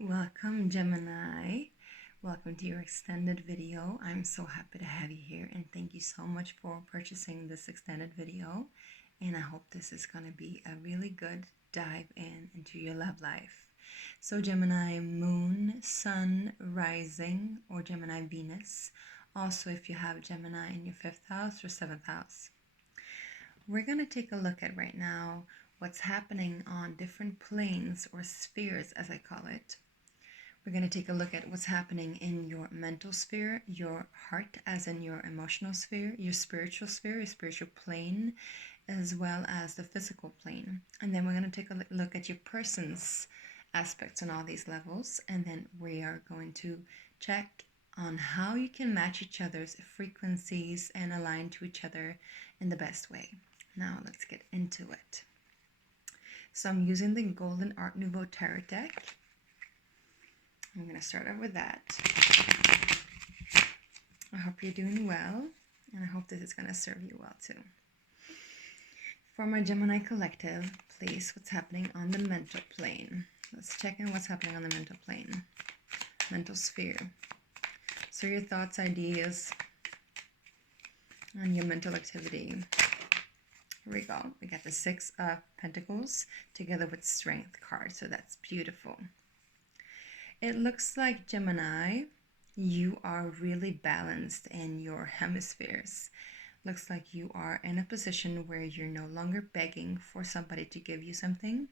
Welcome, Gemini. Welcome to your extended video. I'm so happy to have you here, and thank you so much for purchasing this extended video. And I hope this is going to be a really good dive into your love life. So, Gemini Moon, Sun, Rising, or Gemini Venus. Also, if you have Gemini in your 5th house or 7th house. We're going to take a look at right now what's happening on different planes or spheres, as I call it. We're going to take a look at what's happening in your mental sphere, your heart, as in your emotional sphere, your spiritual plane, as well as the physical plane. And then we're going to take a look at your person's aspects on all these levels. And then we are going to check on how you can match each other's frequencies and align to each other in the best way. Now let's get into it. So I'm using the Golden Art Nouveau Tarot deck. I'm going to start out with that. I hope you're doing well, and I hope this is going to serve you well too. For my Gemini collective, please, what's happening on the mental plane? Let's check in what's happening on the mental plane, mental sphere. So your thoughts, ideas, and your mental activity. Here we go. We got the 6 of Pentacles together with Strength card, so that's beautiful. It looks like, Gemini, you are really balanced in your hemispheres. Looks like you are in a position where you're no longer begging for somebody to give you something,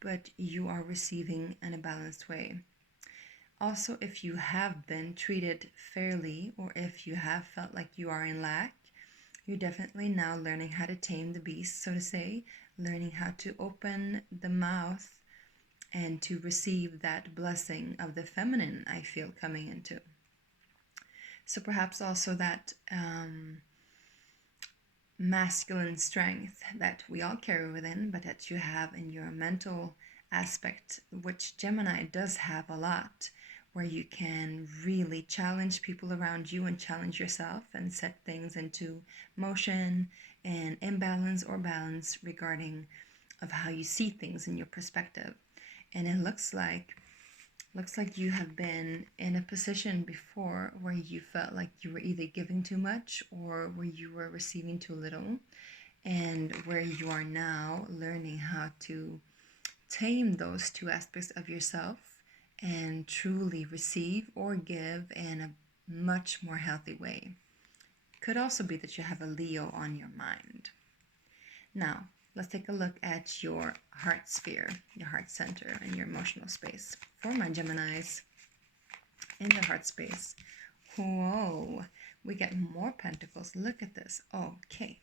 but you are receiving in a balanced way. Also, if you have been treated fairly, or if you have felt like you are in lack, you're definitely now learning how to tame the beast, so to say, learning how to open the mouth and to receive that blessing of the feminine I feel coming into. So perhaps also that masculine strength that we all carry within, but that you have in your mental aspect, which Gemini does have a lot, where you can really challenge people around you and challenge yourself and set things into motion and imbalance or balance regarding of how you see things in your perspective. And it looks like you have been in a position before where you felt like you were either giving too much or where you were receiving too little, and where you are now learning how to tame those two aspects of yourself and truly receive or give in a much more healthy way. Could also be that you have a Leo on your mind. Now, let's take a look at your heart sphere, your heart center, and your emotional space. For my Geminis in the heart space, whoa, we get more pentacles. Look at this. Okay.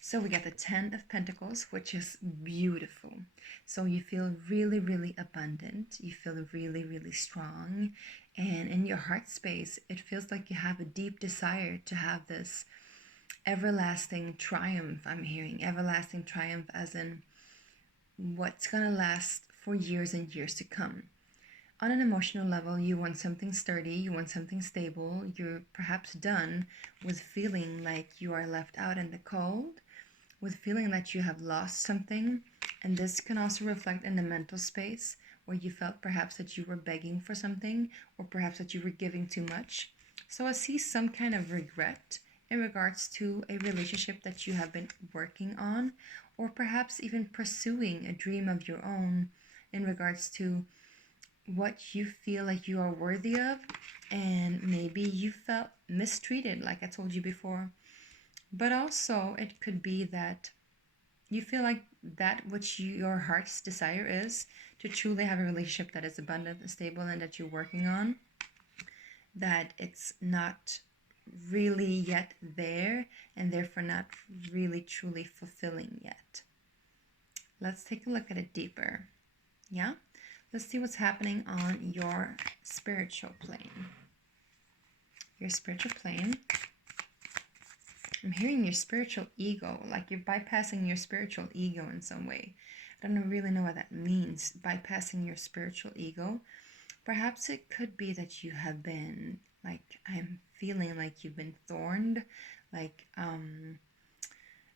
So we get the 10 of Pentacles, which is beautiful. So you feel really, really abundant. You feel really, really strong. And in your heart space, it feels like you have a deep desire to have this everlasting triumph. I'm hearing everlasting triumph as in what's going to last for years and years to come. On an emotional level, you want something sturdy, you want something stable. You're perhaps done with feeling like you are left out in the cold, with feeling that you have lost something. And this can also reflect in the mental space, where you felt perhaps that you were begging for something, or perhaps that you were giving too much. So I see some kind of regret in regards to a relationship that you have been working on, or perhaps even pursuing a dream of your own in regards to what you feel like you are worthy of, and maybe you felt mistreated, like I told you before. But also it could be that you feel like that which your heart's desire is to truly have a relationship that is abundant and stable and that you're working on, that it's not really yet there, and therefore not really truly fulfilling yet. Let's take a look at it deeper. Yeah? Let's see what's happening on your spiritual plane. Your spiritual plane. I'm hearing your spiritual ego, like you're bypassing your spiritual ego in some way. I don't really know what that means, bypassing your spiritual ego. Perhaps it could be that you have been, like, I'm feeling like you've been thorned, like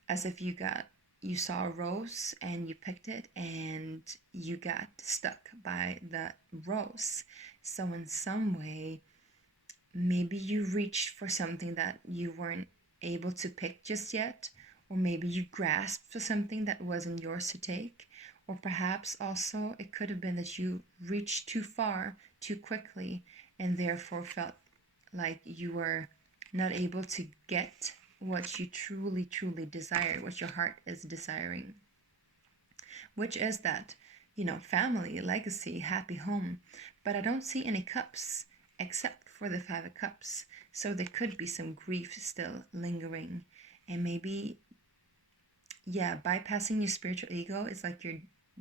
as if you got you saw a rose and you picked it and you got stuck by the rose. So in some way, maybe you reached for something that you weren't able to pick just yet, or maybe you grasped for something that wasn't yours to take, or perhaps also it could have been that you reached too far too quickly and therefore felt like you were not able to get what you truly, truly desire, what your heart is desiring, which is that, family, legacy, happy home. But I don't see any cups except for the Five of Cups. So there could be some grief still lingering. And maybe, yeah, bypassing your spiritual ego is like you're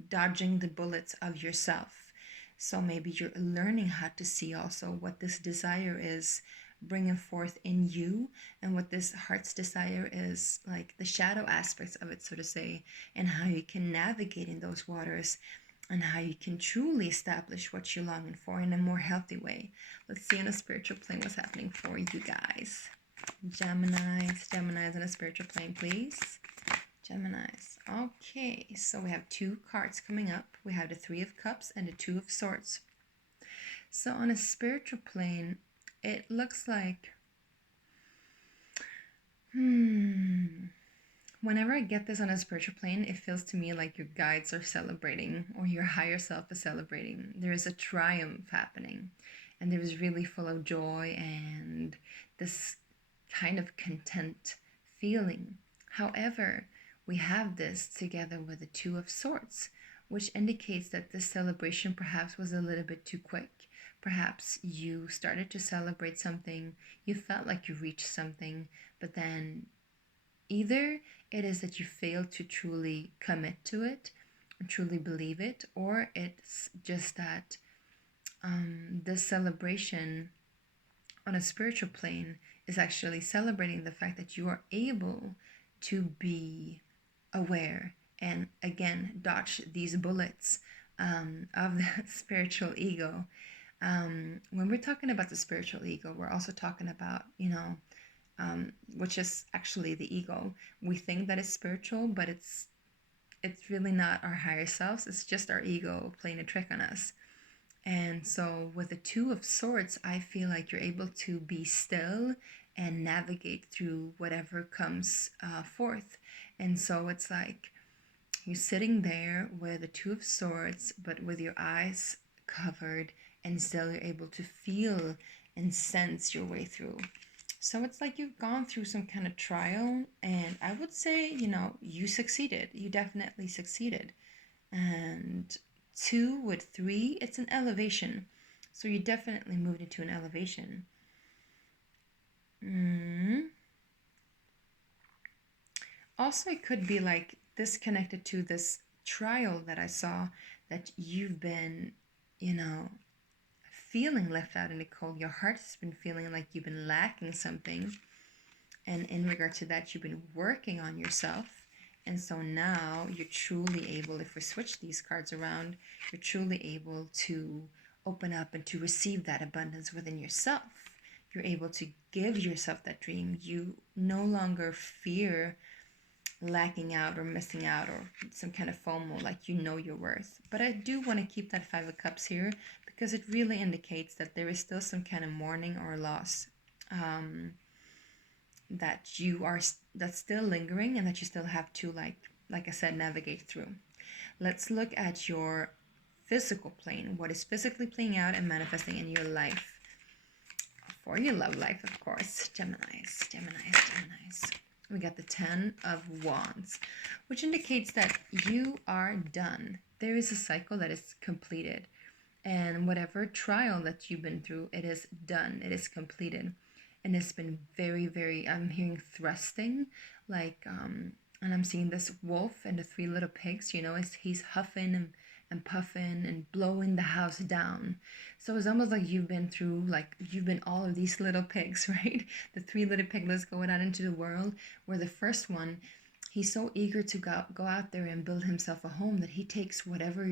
dodging the bullets of yourself. So maybe you're learning how to see also what this desire is bringing forth in you, and what this heart's desire is, like the shadow aspects of it, so to say, and how you can navigate in those waters, and how you can truly establish what you're longing for in a more healthy way. Let's see on a spiritual plane what's happening for you guys. Geminis on a spiritual plane, please. Geminis. Okay, so we have two cards coming up. We have the Three of Cups and the Two of Swords. So on a spiritual plane, it looks like, whenever I get this on a spiritual plane, it feels to me like your guides are celebrating, or your higher self is celebrating. There is a triumph happening, and there is really full of joy and this kind of content feeling. However, we have this together with the Two of Swords, which indicates that this celebration perhaps was a little bit too quick. Perhaps you started to celebrate something, you felt like you reached something, but then either it is that you failed to truly commit to it, or truly believe it, or it's just that this celebration on a spiritual plane is actually celebrating the fact that you are able to be aware and again dodge these bullets of the spiritual ego. When we're talking about the spiritual ego, we're also talking about, which is actually the ego. We think that it's spiritual, but it's really not our higher selves. It's just our ego playing a trick on us. And so with the Two of Swords, I feel like you're able to be still and navigate through whatever comes forth. And so it's like you're sitting there with the Two of Swords, but with your eyes covered, and still you're able to feel and sense your way through. So it's like you've gone through some kind of trial, and I would say, you succeeded. You definitely succeeded. And 2 with 3, it's an elevation. So you definitely moved into an elevation. Also, it could be like this connected to this trial that I saw, that you've been, feeling left out in the cold. Your heart has been feeling like you've been lacking something. And in regard to that, you've been working on yourself. And so now you're truly able, if we switch these cards around, you're truly able to open up and to receive that abundance within yourself. You're able to give yourself that dream. You no longer fear lacking out or missing out or some kind of FOMO, like you know your worth. But I do want to keep that Five of Cups here, because it really indicates that there is still some kind of mourning or loss that's still lingering, and that you still have to, like I said, navigate through. Let's look at your physical plane. What is physically playing out and manifesting in your life? For your love life, of course. Geminis. We got the 10 of Wands, which indicates that you are done. There is a cycle that is completed. And whatever trial that you've been through, it is done. It is completed. And it's been very, very, I'm hearing thrusting, and I'm seeing this wolf and the 3 little pigs, he's huffing and puffing and blowing the house down. So it's almost like you've been all of these little pigs, right? The 3 little piglets going out into the world, where the first one, he's so eager to go out there and build himself a home that he takes whatever,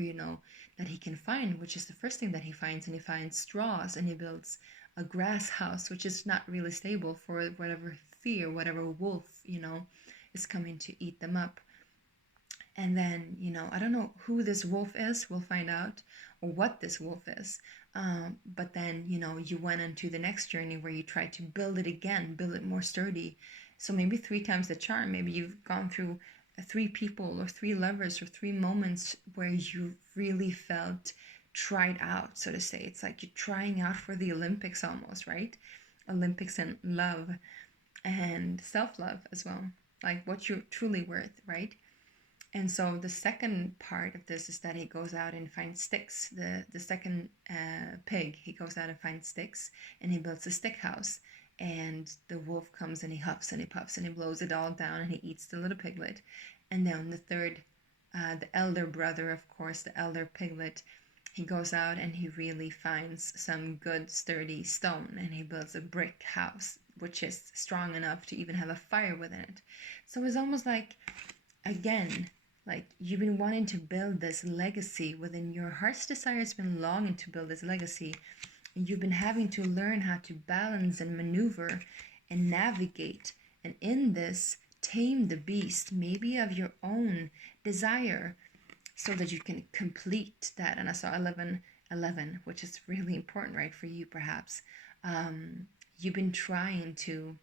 that he can find, which is the first thing that he finds. And he finds straws, and he builds a grass house, which is not really stable for whatever wolf, is coming to eat them up. And then, you know, I don't know who this wolf is. We'll find out, or what this wolf is. But then, you know, you went into the next journey where you tried to build it again, build it more sturdy. So maybe 3 times the charm. Maybe you've gone through 3 people or 3 lovers or 3 moments where you really felt tried out, so to say. It's like you're trying out for the Olympics almost, right? Olympics and love and self-love as well, like what you're truly worth, right? And so the second part of this is that he goes out and finds sticks. The second pig, he goes out and finds sticks, and he builds a stick house. And the wolf comes and he huffs and he puffs and he blows it all down and he eats the little piglet. And then the third, the elder brother, of course, the elder piglet, he goes out and he really finds some good sturdy stone and he builds a brick house, which is strong enough to even have a fire within it. So it's almost like, again, like you've been wanting to build this legacy within your heart's desire. Has been longing to build this legacy. And you've been having to learn how to balance and maneuver and navigate. And in this, tame the beast, maybe of your own desire, so that you can complete that. And I saw 11, which is really important, right, for you perhaps. You've been trying to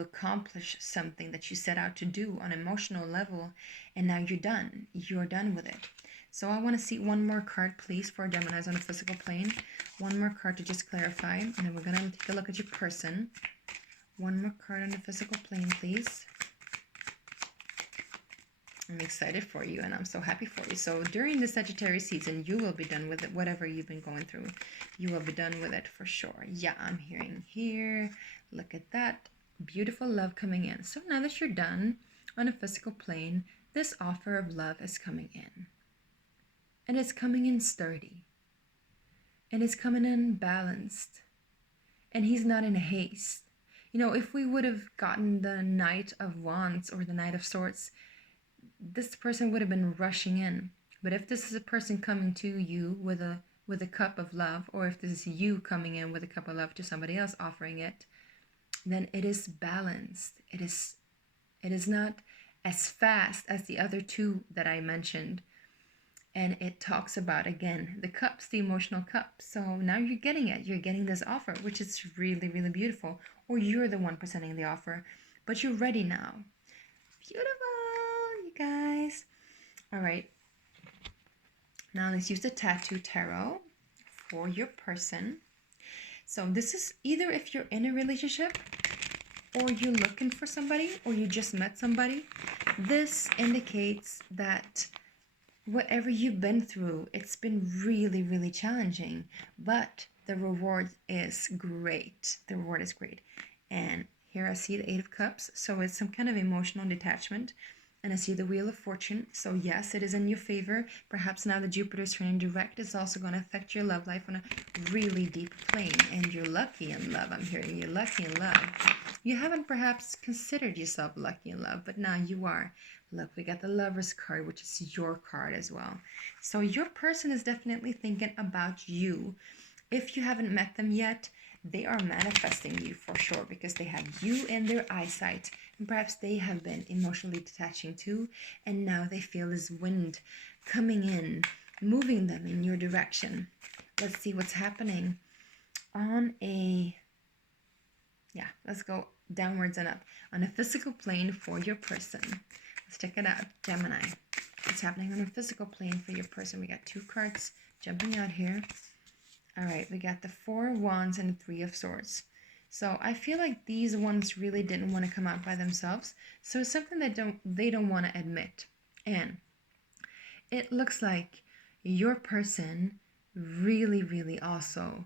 accomplish something that you set out to do on an emotional level, and now you're done. You're done with it. So I want to see one more card, please, for Geminis on a physical plane. One more card to just clarify, and then we're going to take a look at your person. One more card on the physical plane, please. I'm excited for you, and I'm so happy for you. So during the Sagittarius season, you will be done with it, whatever you've been going through. You will be done with it for sure. Yeah, I'm hearing here. Look at that. Beautiful love coming in. So now that you're done on a physical plane, this offer of love is coming in. And it's coming in sturdy. And it's coming in balanced. And he's not in a haste. You know, if we would have gotten the Knight of Wands or the Knight of Swords, this person would have been rushing in. But if this is a person coming to you with a cup of love, or if this is you coming in with a cup of love to somebody else offering it, then it is balanced. It is not as fast as the other two that I mentioned. And it talks about, again, the cups, the emotional cup. So now you're getting it. You're getting this offer, which is really, really beautiful. Or you're the one presenting the offer, but you're ready now. Beautiful, you guys. All right. Now let's use the Tattoo Tarot for your person. So this is either if you're in a relationship, or you're looking for somebody, or you just met somebody. This indicates that whatever you've been through, it's been really, really challenging, but the reward is great. The reward is great. And here I see the 8 of Cups, so it's some kind of emotional detachment. And I see the Wheel of Fortune, so yes, it is in your favor. Perhaps now that Jupiter is turning direct, it's also going to affect your love life on a really deep plane. And you're lucky in love. I'm hearing you're lucky in love. You haven't perhaps considered yourself lucky in love, but now you are. Look, we got the Lover's card, which is your card as well. So your person is definitely thinking about you. If you haven't met them yet, they are manifesting you for sure, because they have you in their eyesight. And perhaps they have been emotionally detaching too, and now they feel this wind coming in, moving them in your direction. Let's see what's happening on a, let's go downwards and up. On a physical plane for your person. Let's check it out, Gemini. What's happening on a physical plane for your person? We got 2 cards jumping out here. All right, we got the 4 of Wands and the 3 of Swords. So I feel like these ones really didn't want to come out by themselves. So it's something that they don't want to admit. And it looks like your person really, really also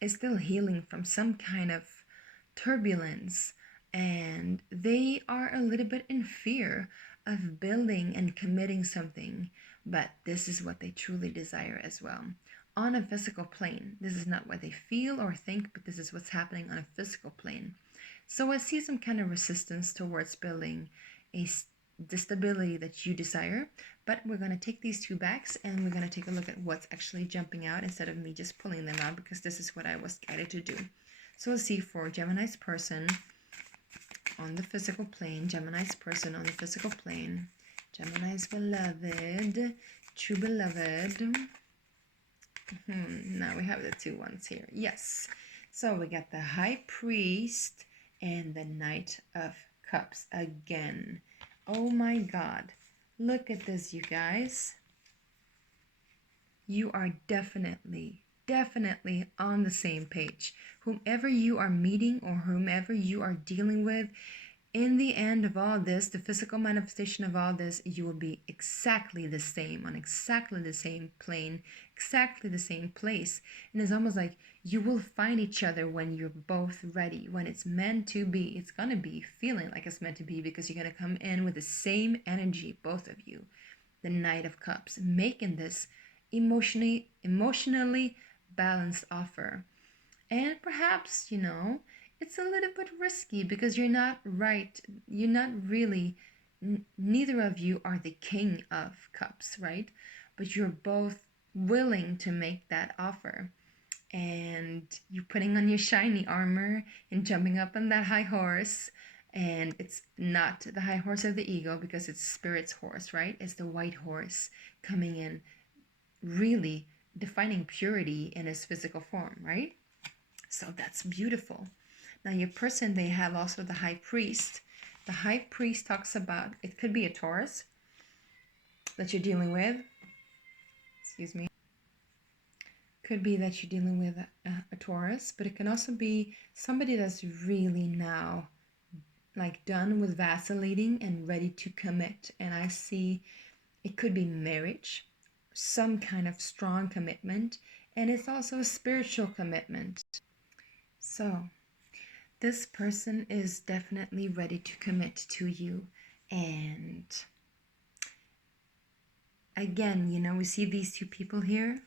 is still healing from some kind of turbulence. And they are a little bit in fear of building and committing something. But this is what they truly desire as well. On a physical plane, this is not what they feel or think, but this is what's happening on a physical plane. So I see some kind of resistance towards building the stability that you desire. But we're going to take these 2 backs and we're going to take a look at what's actually jumping out instead of me just pulling them out, because this is what I was guided to do. So we'll see for Gemini's person on the physical plane, Gemini's person on the physical plane, Gemini's beloved, true beloved. Now we have the 2 ones here. Yes. So we got the High Priest and the Knight of Cups again. Oh my God. Look at this, you guys. You are definitely on the same page. Whomever you are meeting or whomever you are dealing with, in the end of all this, the physical manifestation of all this, you will be exactly the same, on exactly the same plane, exactly the same place. And it's almost like you will find each other when you're both ready, when it's meant to be. It's going to be feeling like it's meant to be because you're going to come in with the same energy, both of you. The Knight of Cups, making this emotionally balanced offer. And perhaps, it's a little bit risky because you're not really, neither of you are the King of Cups, right? But you're both willing to make that offer. And you're putting on your shiny armor and jumping up on that high horse. And it's not the high horse of the ego because it's Spirit's horse, right? It's the white horse coming in, really defining purity in his physical form, right? So that's beautiful. Now your person, they have also the High Priest. The High Priest talks about, it could be a Taurus that you're dealing with. Excuse me. Could be that you're dealing with a Taurus, but it can also be somebody that's really now like done with vacillating and ready to commit. And I see it could be marriage, some kind of strong commitment, and it's also a spiritual commitment. So this person is definitely ready to commit to you. And again, we see these 2 people here.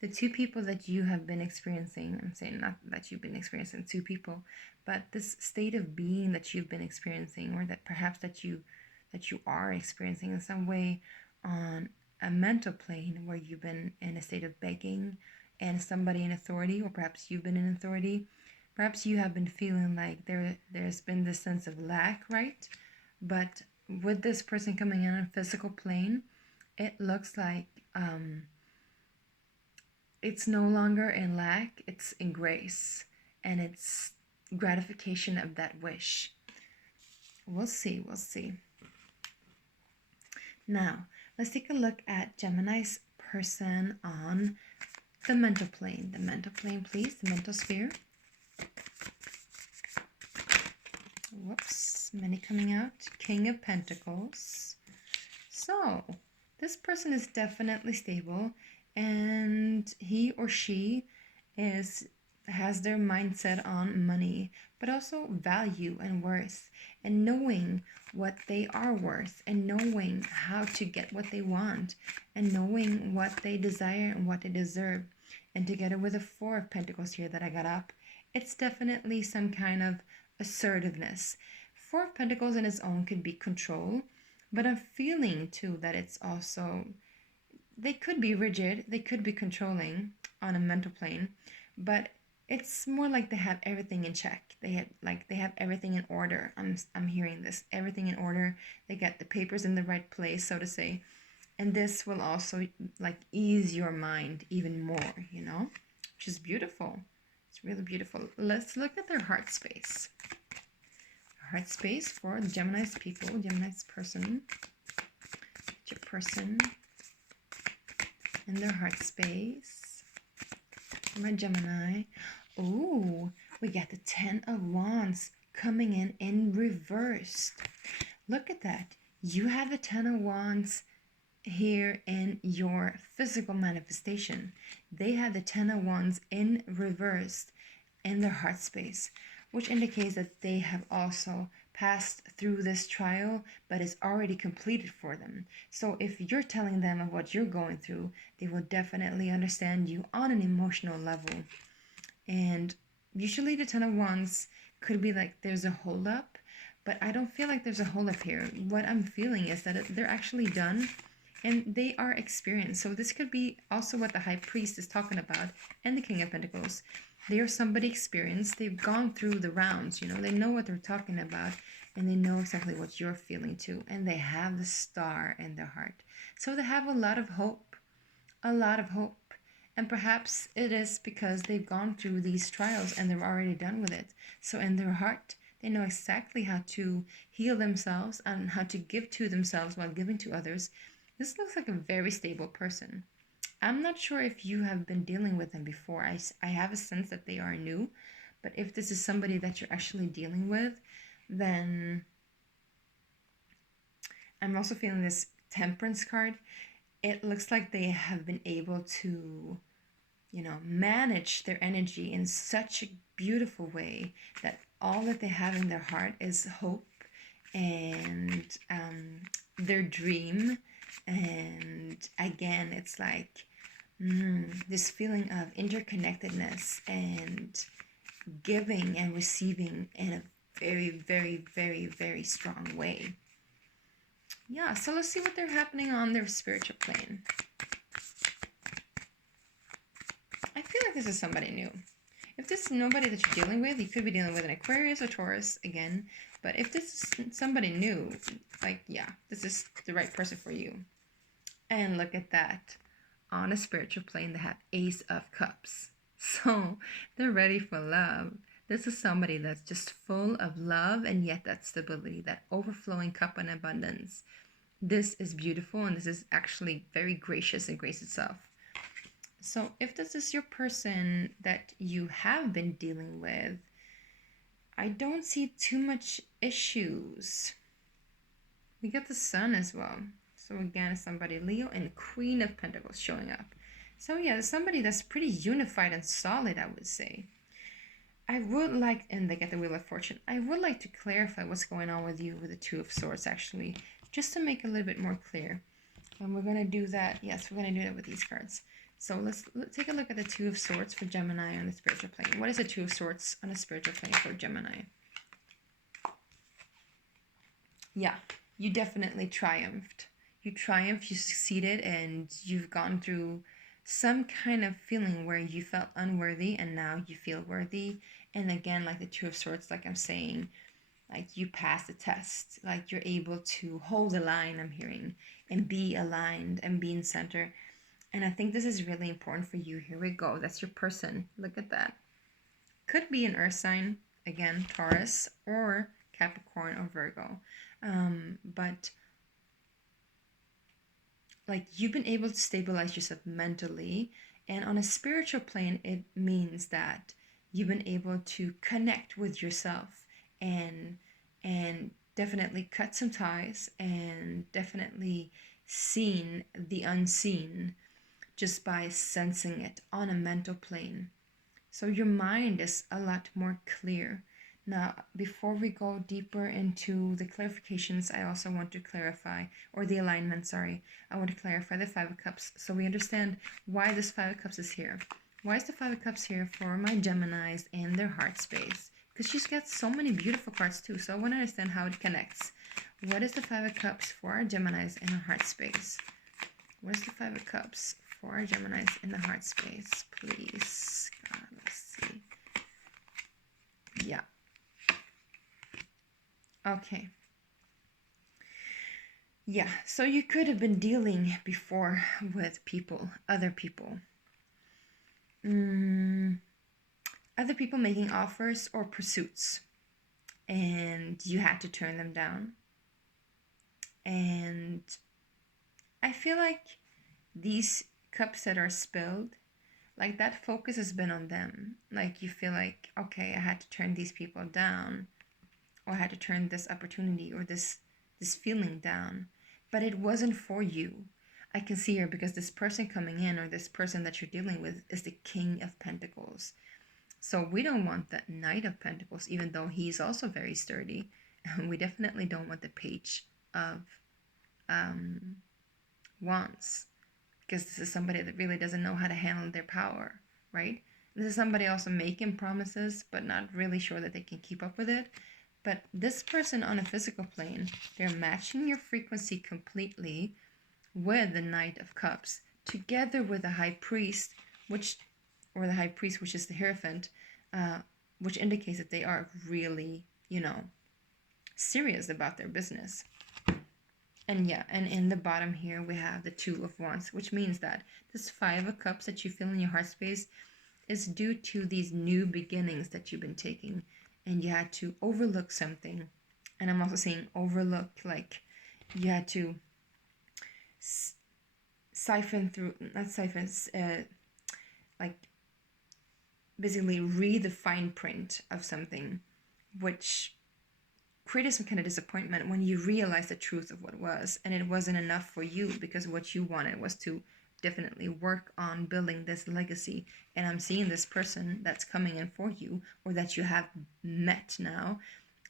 The 2 people that you have been experiencing, I'm saying not that you've been experiencing 2 people, but this state of being that you've been experiencing, or that perhaps that you are experiencing in some way on a mental plane, where you've been in a state of begging and somebody in authority, or perhaps you've been in authority. Perhaps you have been feeling like there's been this sense of lack, right? But with this person coming in on a physical plane, it looks like it's no longer in lack, it's in grace, and it's gratification of that wish. We'll see. Now, let's take a look at Gemini's person on the mental plane. The mental plane, please, the mental sphere. Whoops, many coming out. King of Pentacles. So, this person is definitely stable, and he or she has their mindset on money, but also value and worth, and knowing what they are worth, and knowing how to get what they want, and knowing what they desire and what they deserve. And together with the 4 of Pentacles here that I got up, it's definitely some kind of assertiveness. 4 of Pentacles in its own could be control, but I'm feeling too that it's also, they could be rigid, they could be controlling on a mental plane, but it's more like they have everything in check. They have everything in order. I'm hearing this, everything in order. They get the papers in the right place, so to say. And this will also like ease your mind even more, which is beautiful. It's really beautiful. Let's look at their heart space. Heart space for the Gemini's people, Gemini's person. Your person in their heart space. My Gemini. Oh, we got the 10 of Wands coming in reversed. Look at that. You have the 10 of Wands here in your physical manifestation. They have the 10 of Wands in reversed in their heart space, which indicates that they have also passed through this trial, but it's already completed for them. So if you're telling them of what you're going through, they will definitely understand you on an emotional level. And usually the 10 of Wands could be like there's a hold up, but I don't feel like there's a hold up here. What I'm feeling is that they're actually done and they are experienced. So this could be also what the High Priest is talking about and the King of Pentacles. They are somebody experienced. They've gone through the rounds, you know. They know what they're talking about, and they know exactly what you're feeling too. And they have the star in their heart. So they have a lot of hope. A lot of hope. And perhaps it is because they've gone through these trials and they're already done with it. So in their heart, they know exactly how to heal themselves and how to give to themselves while giving to others. This looks like a very stable person. I'm not sure if you have been dealing with them before. I have a sense that they are new. But if this is somebody that you're actually dealing with, then I'm also feeling this temperance card. It looks like they have been able to, you know, manage their energy in such a beautiful way that all that they have in their heart is hope and their dream. And again, it's like this feeling of interconnectedness and giving and receiving in a very, very, very, very strong way. Yeah, so let's see what they're happening on their spiritual plane. I feel like this is somebody new. If this is nobody that you're dealing with, you could be dealing with an Aquarius or Taurus again. But if this is somebody new, like, yeah, this is the right person for you. And look at that. On a spiritual plane, they have Ace of Cups. So they're ready for love. This is somebody that's just full of love and yet that stability, that overflowing cup and abundance. This is beautiful, and this is actually very gracious and grace itself. So if this is your person that you have been dealing with, I don't see too much issues. We get the Sun as well. So again, somebody Leo and Queen of Pentacles showing up. So yeah, somebody that's pretty unified and solid, I would say. I would like, and they get the Wheel of Fortune, I would like to clarify what's going on with you with the Two of Swords, actually, just to make it a little bit more clear. And we're going to do that, yes, we're going to do that with these cards. So let's take a look at the Two of Swords for Gemini on the spiritual plane. What is the Two of Swords on the spiritual plane for Gemini? Yeah, you definitely triumphed. You triumphed, you succeeded, and you've gone through some kind of feeling where you felt unworthy and now you feel worthy. And again, like the Two of Swords, like I'm saying, like you passed the test, like you're able to hold the line, I'm hearing, and be aligned and be in center. And I think this is really important for you. Here we go. That's your person. Look at that. Could be an earth sign, again, Taurus or Capricorn or Virgo. But like you've been able to stabilize yourself mentally, and on a spiritual plane it means that you've been able to connect with yourself and definitely cut some ties and definitely seen the unseen just by sensing it on a mental plane. So your mind is a lot more clear. Now, before we go deeper into the clarifications, I also want to clarify, or the alignment, sorry. I want to clarify the Five of Cups so we understand why this Five of Cups is here. Why is the Five of Cups here for my Geminis in their heart space? Because she's got so many beautiful cards too, so I want to understand how it connects. What is the Five of Cups for our Geminis in our heart space? What is the Five of Cups for our Geminis in the heart space, please? God, let's see. Yeah. Okay. Yeah, so you could have been dealing before with people, other people. Other people making offers or pursuits, and you had to turn them down. And I feel like these cups that are spilled, like that focus has been on them. Like you feel like, okay, I had to turn these people down, or I had to turn this opportunity or this feeling down, but it wasn't for you. I can see here because this person coming in, or this person that you're dealing with, is the King of Pentacles. So we don't want the Knight of Pentacles, even though he's also very sturdy. We definitely don't want the Page of Wands, because this is somebody that really doesn't know how to handle their power, right? This is somebody also making promises, but not really sure that they can keep up with it. But this person on a physical plane, they're matching your frequency completely with the Knight of Cups, together with the High Priest, which or the high priest, which is the Hierophant, which indicates that they are really, serious about their business. And yeah, and in the bottom here, we have the Two of Wands, which means that this Five of Cups that you feel in your heart space is due to these new beginnings that you've been taking, and you had to overlook something. And I'm also saying overlook, like you had to like basically read the fine print of something, which created some kind of disappointment when you realized the truth of what it was, and it wasn't enough for you, because what you wanted was to definitely work on building this legacy. And I'm seeing this person that's coming in for you, or that you have met now,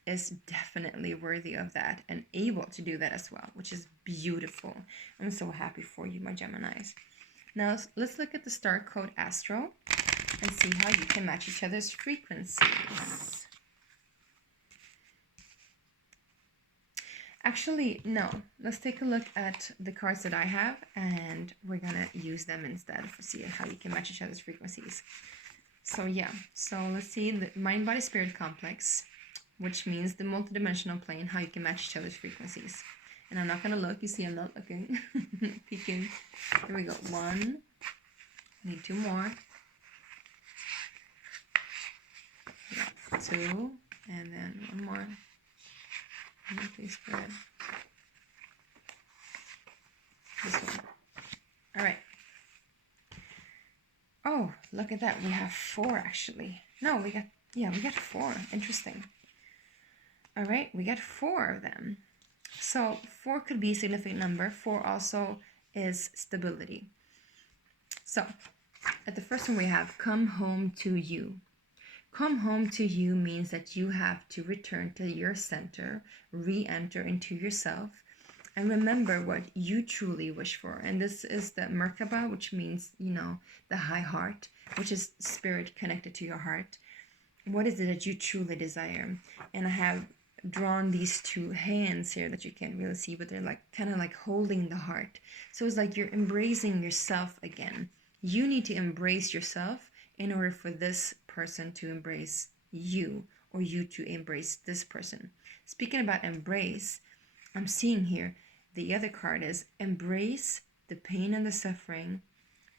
is definitely worthy of that and able to do that as well, which is beautiful. I'm so happy for you, my Geminis. Now let's look at the star code Astro and see how you can match each other's frequencies. Actually, no. Let's take a look at the cards that I have, and we're gonna use them instead for see how you can match each other's frequencies. So yeah, so let's see the mind, body, spirit complex, which means the multidimensional plane, how you can match each other's frequencies. And I'm not gonna look. You see, I'm not looking, peeking. Here we go. One. I need two more. Yeah, two, and then one more. Please spread this one. All right. Oh, look at that. We have four actually. No, we got four. Interesting. All right, we got four of them. So 4 could be a significant number. 4 also is stability. So at the first one we have come home to you. Come home to you means that you have to return to your center, re-enter into yourself, and remember what you truly wish for. And this is the Merkaba, which means, the high heart, which is spirit connected to your heart. What is it that you truly desire? And I have drawn these two hands here that you can't really see, but they're like kind of like holding the heart. So it's like you're embracing yourself again. You need to embrace yourself in order for this person to embrace you, or you to embrace this person. Speaking about embrace, I'm seeing here the other card is embrace the pain and the suffering,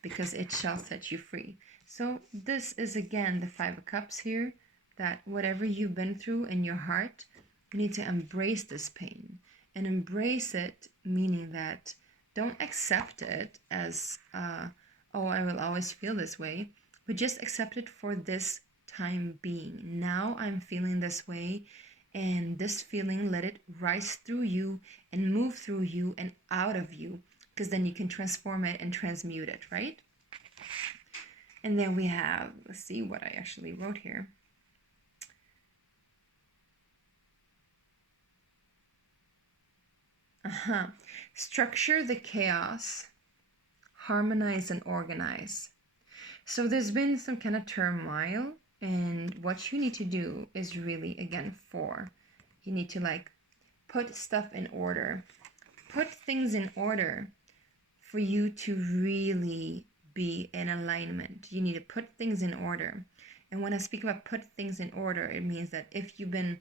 because it shall set you free. So this is again the Five of Cups here, that whatever you've been through in your heart, you need to embrace this pain. And embrace it meaning that don't accept it as oh, I will always feel this way, but just accept it for this time being. Now I'm feeling this way, and this feeling, let it rise through you and move through you and out of you, because then you can transform it and transmute it, right? And then we have, let's see what I actually wrote here. Structure the chaos, harmonize and organize. So there's been some kind of turmoil, and what you need to do is really, again, 4. You need to put stuff in order. Put things in order for you to really be in alignment. You need to put things in order. And when I speak about put things in order, it means that if you've been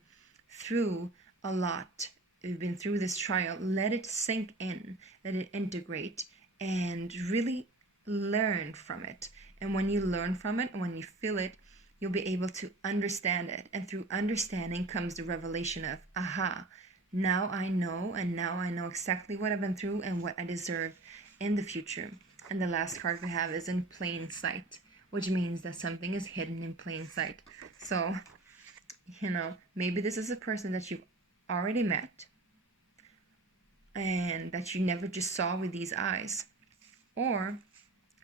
through a lot, you've been through this trial, let it sink in, let it integrate, and really learn from it. And when you learn from it, and when you feel it, you'll be able to understand it. And through understanding comes the revelation of, aha, now I know, and now I know exactly what I've been through and what I deserve in the future. And the last card we have is in plain sight, which means that something is hidden in plain sight. So, maybe this is a person that you've already met and that you never just saw with these eyes. Or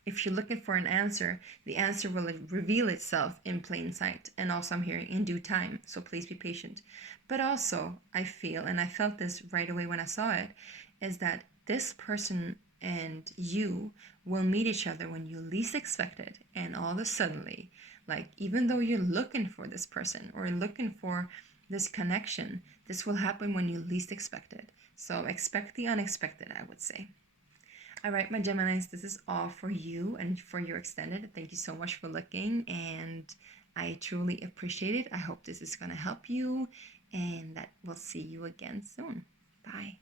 if you're looking for an answer, the answer will reveal itself in plain sight. And also I'm hearing in due time, so please be patient. But also I feel, and I felt this right away when I saw it, is that this person and you will meet each other when you least expect it. And all of a sudden, even though you're looking for this person or looking for this connection, this will happen when you least expect it. So expect the unexpected, I would say. All right, my Geminis, this is all for you and for your extended. Thank you so much for looking, and I truly appreciate it. I hope this is going to help you, and that we'll see you again soon. Bye.